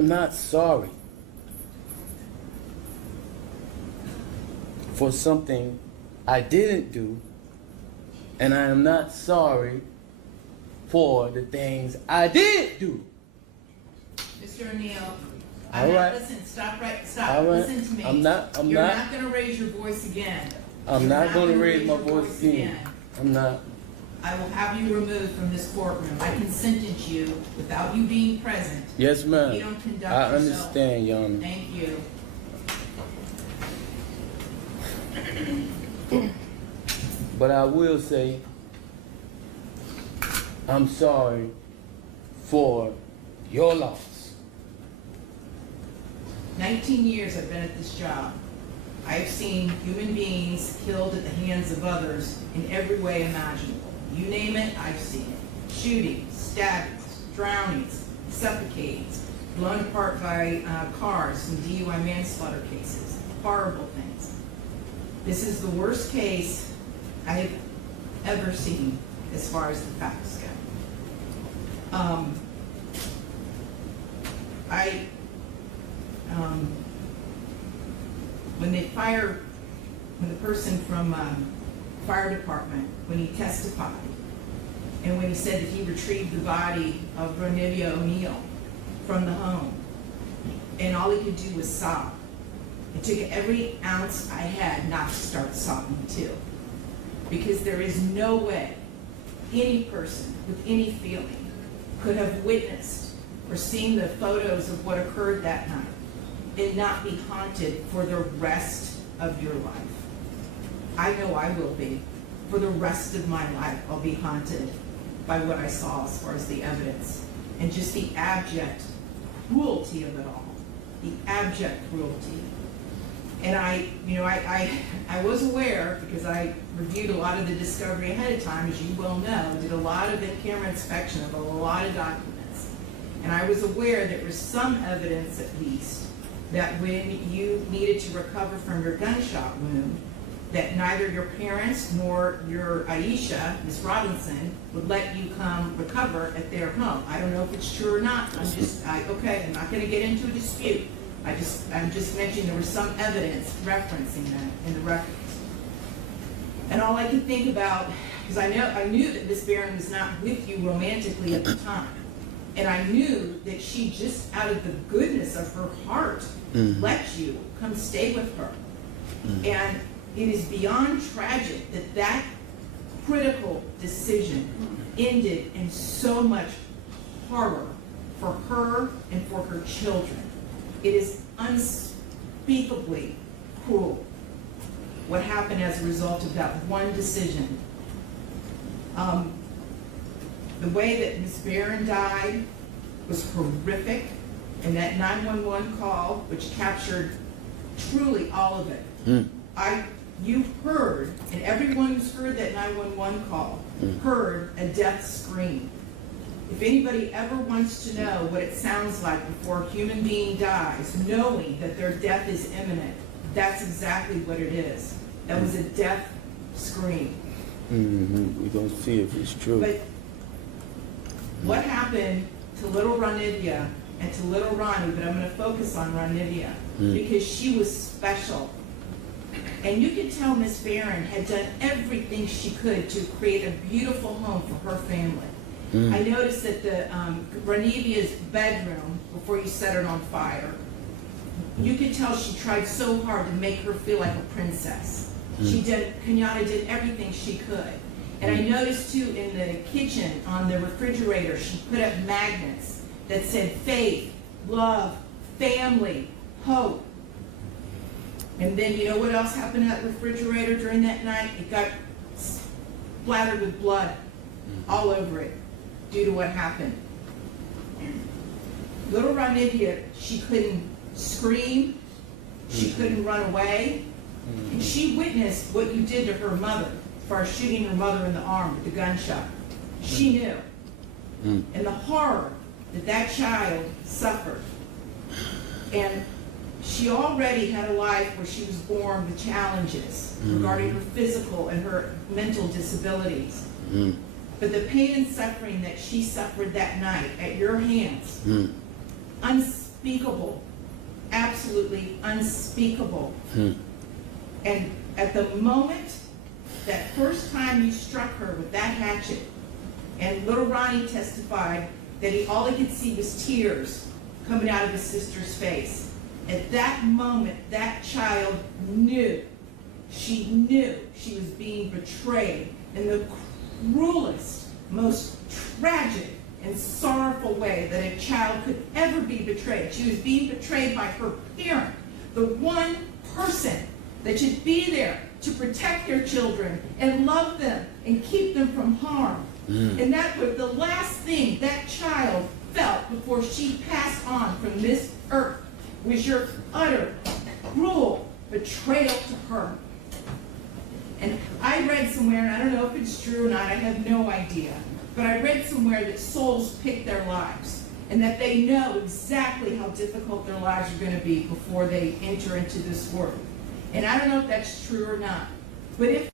I'm not sorry for something I didn't do, and I am not sorry for the things I did do. Mr. O'Neal, All right. Listen, stop right, stop, All right. listen to me. I'm not You're not gonna raise your voice again. I'm You're not going to raise my your voice again. I'm not. I will have you removed from this courtroom. I can sentence you without you being present. Yes, ma'am. You don't conduct I yourself. understand, Your Honor. Thank you. But I will say, I'm sorry for your loss. 19 years I've been at this job. I've seen human beings killed at the hands of others in every way imaginable. You name it, I've seen it. Shootings, stabbings, drownings, suffocatings, blown apart by cars, some DUI manslaughter cases, horrible things. This is the worst case I have ever seen as far as the facts go. When the person from fire department, when he testified, and when he said that he retrieved the body of Ronnie O'Neal from the home, and all he could do was sob. It took every ounce I had not to start sobbing too. Because there is no way any person with any feeling could have witnessed or seen the photos of what occurred that night and not be haunted for the rest of your life. I know I will be. For the rest of my life, I'll be haunted by what I saw as far as the evidence and just the abject cruelty of it all. The abject cruelty. And I was aware, because I reviewed a lot of the discovery ahead of time, as you well know, did a lot of in-camera inspection of a lot of documents. And I was aware there was some evidence, at least, that when you needed to recover from your gunshot wound, that neither your parents nor your Aisha, Ms. Robinson, would let you come recover at their home. I don't know if it's true or not. I'm not going to get into a dispute. I'm just mentioning there was some evidence referencing that in the records. And all I could think about, because I knew that Miss Barron was not with you romantically at the time. And I knew that she just out of the goodness of her heart let you come stay with her. And it is beyond tragic that that critical decision ended in so much horror for her and for her children. It is unspeakably cruel what happened as a result of that one decision. The way that Ms. Barron died was horrific, and that 911 call, which captured truly all of it. You heard, and everyone who's heard that 911 call heard a death scream. If anybody ever wants to know what it sounds like before a human being dies, knowing that their death is imminent, that's exactly what it is. That was a death scream. We're going to see if it's true. But what happened to little Ronidia and to little Ronnie, but I'm going to focus on Ronidia, because she was special. And you could tell Miss Barron had done everything she could to create a beautiful home for her family. I noticed that the Ronidia's bedroom, before you set it on fire, you could tell she tried so hard to make her feel like a princess. Kenyatta did everything she could. And I noticed too in the kitchen, on the refrigerator, she put up magnets that said faith, love, family, hope. And then you know what else happened to that refrigerator during that night? It got splattered with blood all over it due to what happened. Little Ronidia, she couldn't scream, she couldn't run away, and she witnessed what you did to her mother as far as shooting her mother in the arm with the gunshot. She knew. And the horror that that child suffered. And she already had a life where she was born with challenges regarding her physical and her mental disabilities. But the pain and suffering that she suffered that night at your hands, unspeakable. unspeakable, absolutely unspeakable. And at the moment, that first time you struck her with that hatchet, and little Ronnie testified that all he could see was tears coming out of his sister's face. At that moment, that child knew, she was being betrayed in the cruelest, most tragic and sorrowful way that a child could ever be betrayed. She was being betrayed by her parent, the one person that should be there to protect their children and love them and keep them from harm. And that was the last thing that child felt before she passed on from this earth, was your utter, cruel betrayal to her. And I read somewhere, and I don't know if it's true or not, I have no idea, but I read somewhere that souls pick their lives, and that they know exactly how difficult their lives are going to be before they enter into this world. And I don't know if that's true or not, but if